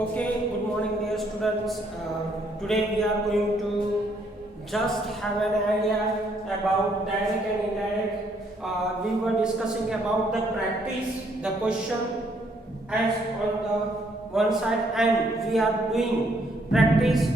Okay, good morning, dear students. Today we are going to just have an idea about direct and indirect. We were discussing about the practice, the question as on the one side, and we are doing practice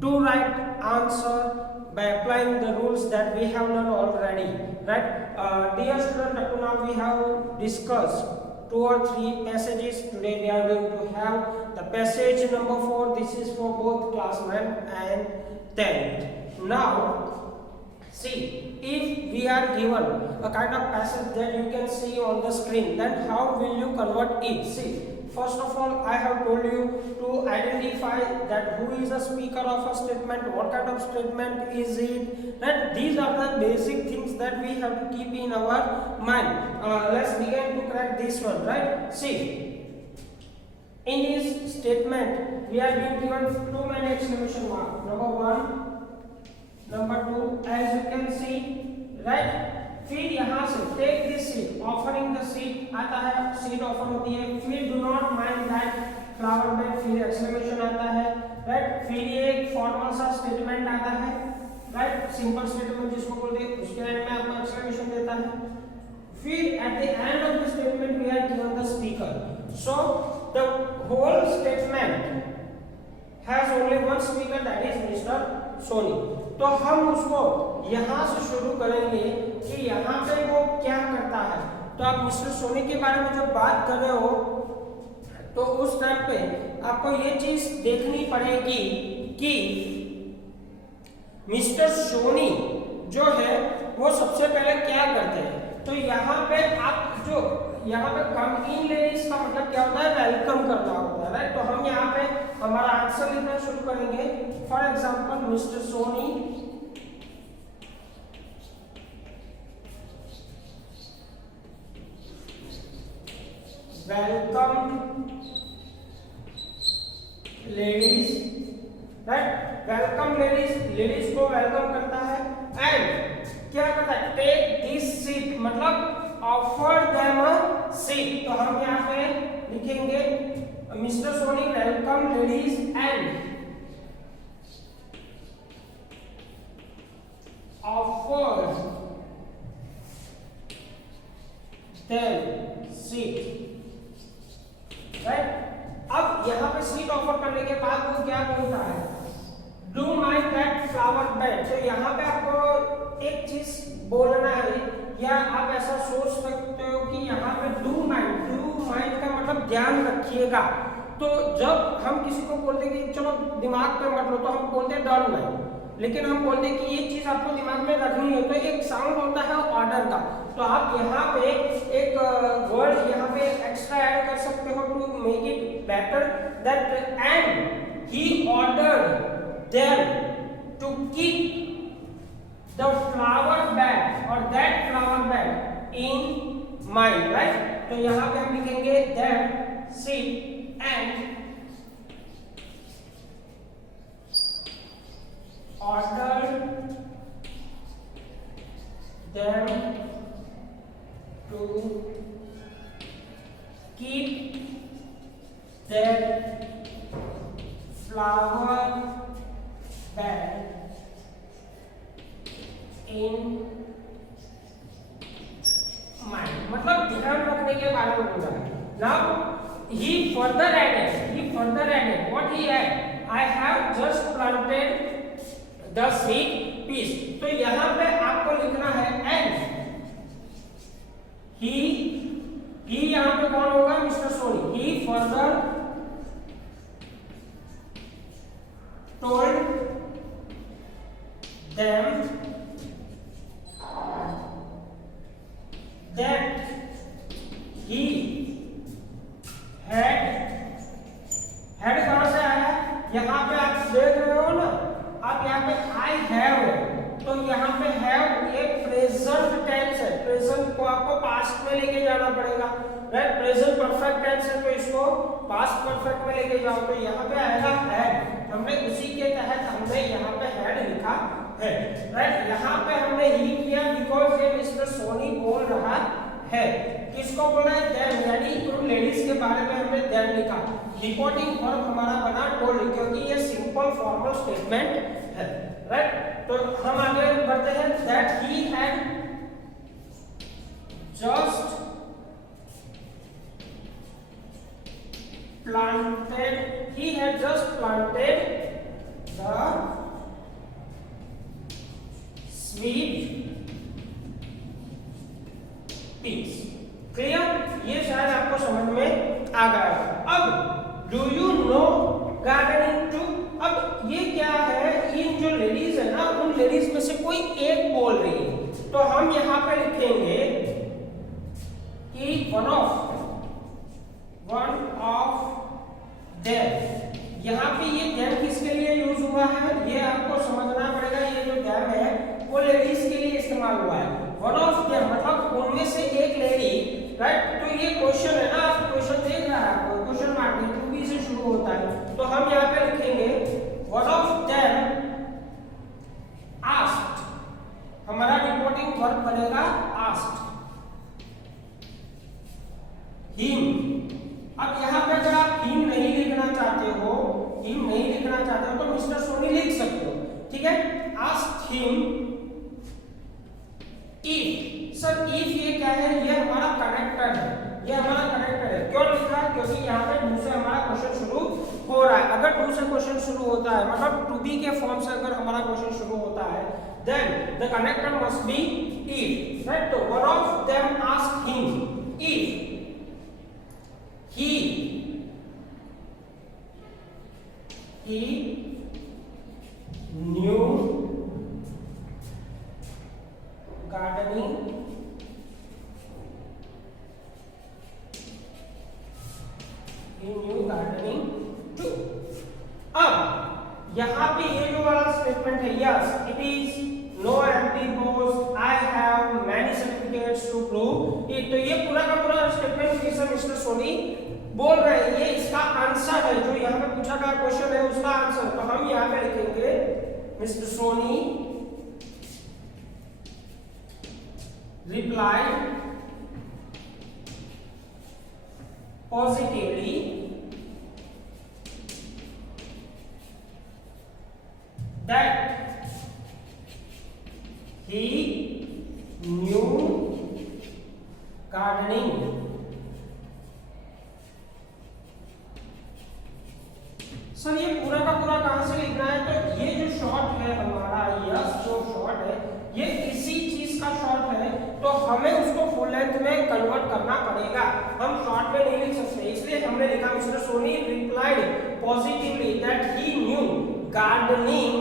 to write answer by applying the rules that we have learned already. Right, dear student, up to now we have discussed 2 or 3 passages. Today we are going to have the passage number 4. This is for both class 9 and 10th. Now see, if we are given a kind of passage that you can see on the screen, then how will you convert it? See, first of all, I have told you to identify that who is the speaker of a statement, what kind of statement is it, right? These are the basic things that we have to keep in our mind. Let's begin to crack this one, right? See, in his statement, we are being given too many exclamation marks. Number 1, number 2, as you can see, right? फिर यहाँ से take this seat, offering the seat आता है, seat offer होती है, फिर do not mind that flower bed, फिर exclamation आता है, राइट? फिर ये एक फॉर्मल सा स्टेटमेंट आता है, राइट? सिंपल स्टेटमेंट जिसको बोलते हैं, उसके एंड में आपको एक्सक्लेमेशन देता है, फिर at the end of the statement we are given the speaker. So the whole statement has only one speaker, that is mister Soni. तो हम उसको यहाँ से शुरू करेंगे कि यहाँ पे वो क्या करता है. तो आप मिस्टर सोनी के बारे में जब बात कर रहे हो तो उस टाइम पे आपको ये चीज देखनी पड़ेगी कि मिस्टर सोनी जो है वो सबसे पहले क्या करते हैं. तो यहाँ पे आप जो यहाँ पे कम इन लेडीज का मतलब क्या होता है, वेलकम करना होता है, राइट? तो हम यहाँ पे हमारा आंसर लिखना शुरू करेंगे. For example, mister Soni welcome ladies, right? Welcome ladies, ladies को वेलकम करता है. एंड क्या करता है, टेक दिस सीट, मतलब ऑफर देम अ सीट. तो हम यहाँ पे लिखेंगे mister Soni welcome ladies and offer them seat, right? अब यहाँ पे सीट ऑफर करने के बाद वो क्या बोलता है, do mind that flower bed. तो यहाँ पे आपको एक चीज बोलना है, या आप ऐसा सोच सकते हो कि यहाँ पे डू माइंड का मतलब ध्यान रखिएगा. तो जब हम किसी को बोलते हैं कि चलो दिमाग पे मत लो, तो हम बोलते हैं डन माइंड, लेकिन हम बोलते हैं कि ये चीज आपको दिमाग में रखनी है. तो एक साउंड होता है ऑर्डर का. तो आप यहाँ पे एक वर्ड यहाँ पे एक्स्ट्रा ऐड कर सकते हो to make it better, that and he ordered them to keep the flower bag or that flower bag in mind, right? तो यहाँ पे हम लिखेंगे that sit and order them to keep that flower bag in mind, मतलब ध्यान रखने के बारे में बोल रहा है. Now he further added what he had, I have just planted the seed piece. तो यहाँ पे आपको लिखना है and he यहाँ पे कौन होगा, mister Soni. he further told them that he had कहाँ से आया, यहाँ पे आप देख रहे हो ना, आप यहाँ पे I have, तो यहाँ पे have ये प्रेजेंट टेंस है. प्रेजेंट को आपको पास्ट में लेके जाना पड़ेगा, राइट? प्रेजेंट परफेक्ट टेंस है तो इसको पास्ट परफेक्ट में लेके जाओ. तो यहाँ पे आएगा had, हमने उसी के तहत हमने यहाँ पे had लिखा है, राइट? यहाँ पे हमने ही किया बिकॉज ये मिस्टर सोनी बोल रहा है. किसको बोला है, देम, यानी उन लेडीज के बारे में हमने देम लिखा. रिपोर्टिंग वर्ब हमारा बना टोल्ड, क्योंकि ये सिंपल फॉर्मल स्टेटमेंट है, राइट। तो हम आगे बढ़ते हैं। That he had just planted, he had just planted the sweet peas। Clear? ये शायद आपको समझ में आ गया। अब do you know gardening too, अब ये क्या है, इन जो लेडीज है ना, उन लेडीज में से कोई एक बोल रही है, तो हम यहां पे लिखेंगे कि वन ऑफ देम। यहाँ पे ये देम किसके लिए यूज हुआ है, ये आपको समझना पड़ेगा। ये जो देम है वो लेडीज के लिए इस्तेमाल हुआ है। वन ऑफ देम मतलब उनमें से एक लेडी, राइट। तो ये क्वेश्चन है ना, आप क्वेश्चन देख रहा है, क्वेश्चन मार्क है, टू बी से शुरू होता है, तो हम यहाँ पे लिखेंगे वन ऑफ देम आस्क्ड, हमारा रिपोर्टिंग वर्ब बनेगा आस्क्ड हिम। अब यहाँ पे अगर आप हिम नहीं लिखना चाहते हो, हिम नहीं लिखना चाहते हो तो मिस्टर सोनी लिख सकते हो, ठीक है। Asked him if, sir if ये क्या है, ये हमारा कनेक्टर है, ये हमारा कनेक्टर है। क्यों लिखा है, क्योंकि यहाँ पे टू से हमारा क्वेश्चन शुरू हो रहा है। अगर टू से क्वेश्चन शुरू होता है, मतलब टू बी के फॉर्म से अगर हमारा क्वेश्चन शुरू होता है, then the connector must be if, right. तो one of them asked him if he knew gardening too। अब यहाँ पे ये जो वाला स्टेटमेंट है, yes it is no empty post, I have many certificates to prove it, तो ये पूरा का पूरा स्टेटमेंट मिस्टर सोनी बोल रहे हैं, ये इसका आंसर है, जो यहाँ पे पूछा गया क्वेश्चन है उसका आंसर। तो हम यहाँ पे लिखेंगे mister Soni replied positively that he knew gardening. Sir ये पूरा का पूरा कहां से लिखना है, तो ये जो शॉर्ट है हमारा, यस जो शॉर्ट है ये इसी चीज का शॉर्ट है, तो हमें उसको फुल लेंथ में कन्वर्ट करना पड़ेगा। हम शॉर्ट में नहीं लिख सकते, इसलिए हमने लिखा mister Soni replied positively that he knew gardening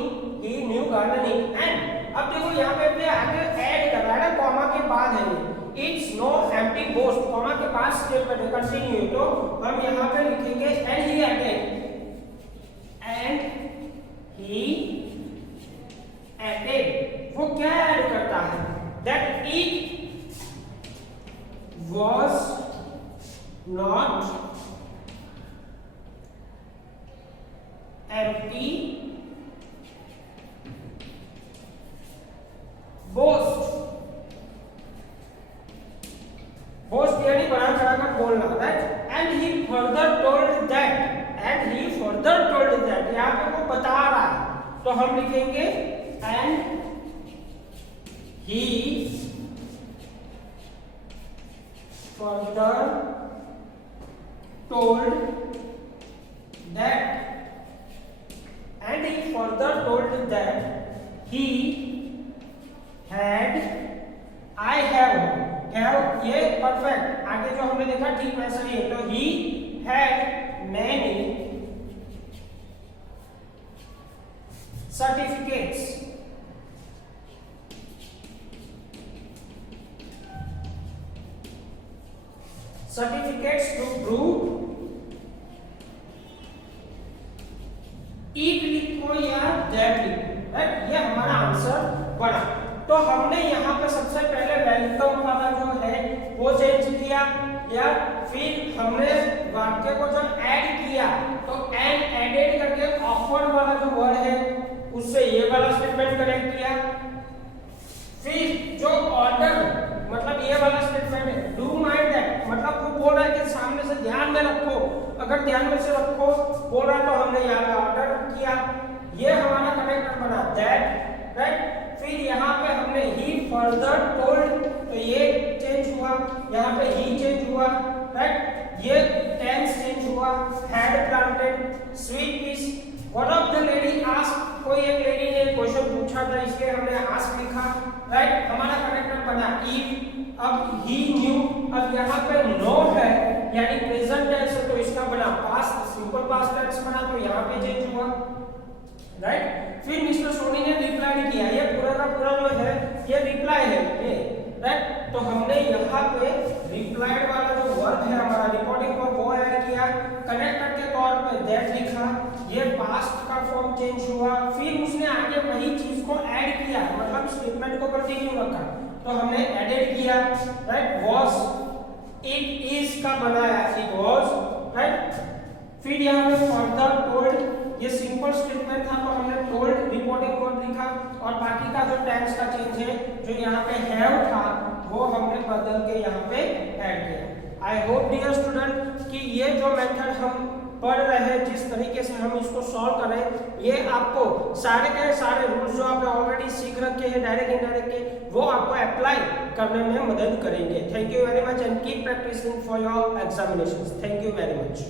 and, अब देखो यहाँ पे आगे ऐड कर रहा है ना, कॉमा के बाद है, it's no empty post, comma के बाद स्टेटमेंट है, कंटिन्यू, तो हम यहाँ पे लिखेंगे and he attend, and he added, वो क्या ऐड करता है, that it was not empty boast, boast यानी बड़ा चढ़ा कर बोलना, right। and he further told that, and he further told that, यहाँ पे वो बता रहा है, तो हम लिखेंगे and he further told that, and he further told that he had, I have ये परफेक्ट, आगे जो हमने देखा ठीक वैसा ही है, तो he had many certificates to prove it, लिखो या that लिखो, राइट। ये हमारा आंसर बना। तो हमने यहाँ पे सबसे पहले वेलकम वाला जो है वो चेंज किया, या फिर हमने वाक्य को जब ऐड किया तो एंड एडेड करके ऑफर्ड वाला जो वर्ड है उससे ये वाला स्टेटमेंट कनेक्ट किया। फिर जो ऑर्डर मतलब ये वाला स्टेटमेंट है, डू माइंड दैट, मतलब वो बोल रहा है कि सामने से ध्यान में रखो, अगर ध्यान में से रखो, बोल रहा तो हमने यहाँ पे ऑर्डर किया, ये हमारा कनेक्टर बना दैट, राइट। फिर यहाँ पे हमने ही फर्दर टोल्ड, तो ये चेंज हुआ, यहाँ पे ही चेंज हुआ, राइट। ये टेंस चेंज हुआ, had planted sweet peas. One of the lady asked, कोई एक लेडी ने क्वेश्चन पूछा था इसलिए हमने आस्क लिखा, राइट। हमारा कनेक्टर बना इफ। अब ही न्यू, अब यहाँ पे नो है यानी प्रेजेंट टेंस है तो इसका बना पास्ट, सिंपल पास्ट टेंस बना, तो यहाँ पे चेंज हुआ, राइट। फिर मिस्टर सोनी ने रिप्लाई किया, ये पूरा का पूरा जो है ये रिप्लाई है ये, राइट। तो हमने यहाँ पे रिप्लाइड वाला जो वर्ब है हमारा रिपोर्टिंग वर्ब वो ऐड किया, कनेक्टर के तौर पे दैट लिखा, ये पास्ट का फॉर्म चेंज हुआ। फिर उसने आगे वही चीज को ऐड किया, मतलब स्टेटमेंट को कंटिन्यू रखा, तो हमने एडेड किया, राइट। वाज, इट इज का बनाया इट वाज, राइट। फिर यहाँ पे फर्दर टोल्ड, ये सिंपल स्टेटमेंट था तो हमने टोल्ड रिपोर्टिंग वर्ब लिखा, और बाकी का जो टेंस का चेंज है जो यहाँ पे हैव था वो हमने बदल के यहाँ पे ऐड किया। आई होप डियर स्टूडेंट कि ये जो मेथड हम पढ़ रहे हैं, जिस तरीके से हम इसको सॉल्व करें, ये आपको सारे के सारे रूल्स जो आपने ऑलरेडी सीख रखे हैं डायरेक्ट इनडायरेक्ट के, वो आपको अप्लाई करने में मदद करेंगे। Thank you very much and keep practising for your examinations. Thank you very much.